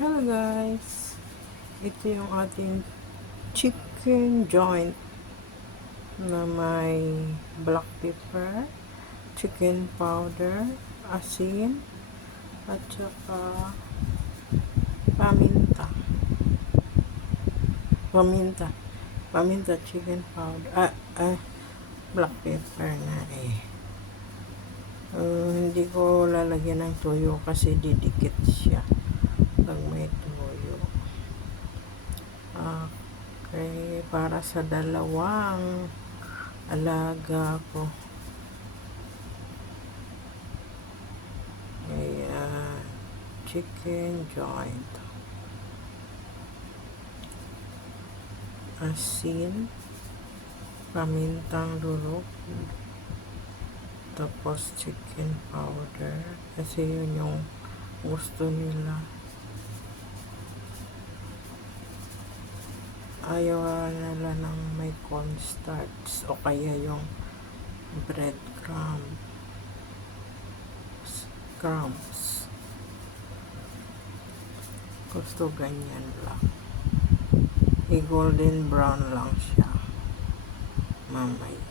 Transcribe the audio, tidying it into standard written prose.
Hello guys, ito yung ating chicken joint na may black pepper, chicken powder, asin, at saka paminta. Paminta, chicken powder, black pepper na hindi ko lalagyan ng toyo kasi didikit siya pag may toyo. Okay, para sa dalawang alaga ko. Ayan, chicken joint. Asin, pamintang durog, tapos chicken powder kasi yun yung gusto nila. Ayaw nila ng may cornstarch o kaya yung crumbs. Gusto ganyan lang. I-golden brown lang siya mamaya.